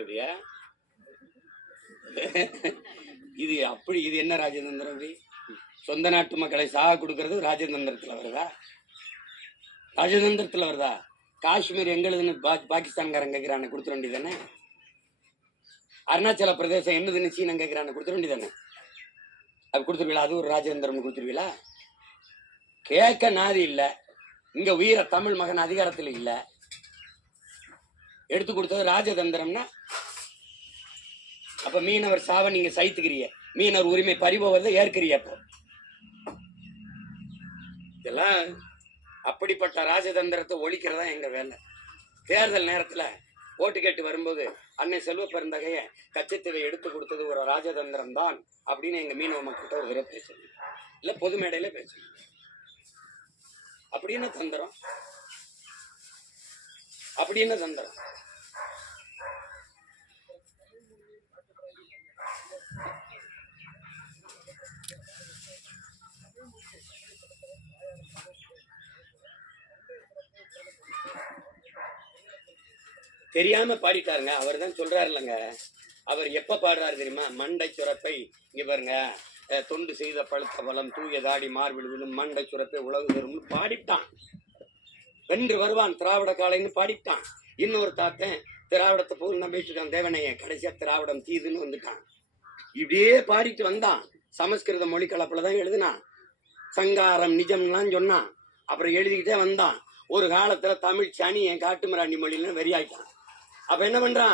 எப்படியா இது அப்படி இது என்ன ராஜதந்திரம்? அப்படி சொந்த நாட்டு மக்களை சாக கொடுக்கறது ராஜதந்திரத்துல வருதா? ராஜதந்திரத்துல வருதா? காஷ்மீர் எங்களுதுன்னு பாகிஸ்தான்காரன் கேட்கிறான கொடுத்துட வேண்டியதானே? அருணாச்சல பிரதேசம் என்னதுன்னு சீனம் கேட்கிறான கொடுத்துட வேண்டியதானே? அது கொடுத்துருவீங்களா? அது ஒரு ராஜதந்திரம் கொடுத்துருவீங்களா? கேட்க நாதி இல்ல. இங்க வீர தமிழ் மகன் அதிகாரத்தில் இல்ல. எடுத்து கொடுத்தது ராஜதந்திரம்னா அப்ப மீனவர் சாவ நீங்க சைத்துக்கிறீங்க, மீனவர் உரிமை பறிபோவதை ஏற்கிறீங்க. அப்போ இதெல்லாம் அப்படிப்பட்ட ராஜதந்திரத்தை ஒழிக்கிறதா எங்க வேலை. தேர்தல் நேரத்துல ஓட்டு கேட்டு வரும்போது அன்னை செல்வ பெருந்தகைய கச்சத்தீவை எடுத்து கொடுத்தது ஒரு ராஜதந்திரம் தான் அப்படின்னு எங்க மீனவ மக்கள்கிட்ட ஒரு தடவை பேசணும், இல்ல பொது மேடையில பேசணும். அப்படின்னு தந்திரம், அப்படின்னு தந்திரம். தெரியாம பாடிட்டாருங்க. அவர் தான் சொல்றாரு இல்லைங்க. அவர் எப்ப பாடுறாரு தெரியுமா? மண்டை சுரப்பை இங்க பாருங்க, தொண்டு செய்த பழுத்த பலம் தூய தாடி மார்பிழுவிலும் மண்டை சுரப்பை உலகு தரும் பாடிட்டான். வென்று வருவான் திராவிட காலைன்னு பாடிட்டான். இன்னொரு தாத்தன் திராவிடத்தை போல் நம்பிட்டு இருக்கான் தேவனைய, கடைசியா திராவிடம் தீதுன்னு வந்துட்டான். இப்படியே பாடிட்டு வந்தான். சமஸ்கிருத மொழி கலப்புலதான் எழுதுனான். சங்காரம் நிஜம்லாம் சொன்னான். அப்புறம் எழுதிக்கிட்டே வந்தான். ஒரு காலத்துல தமிழ் சனி என் காட்டுமிராண்டி மொழின்னு வெறியாயிட்டான். அப்ப என்ன பண்றான்?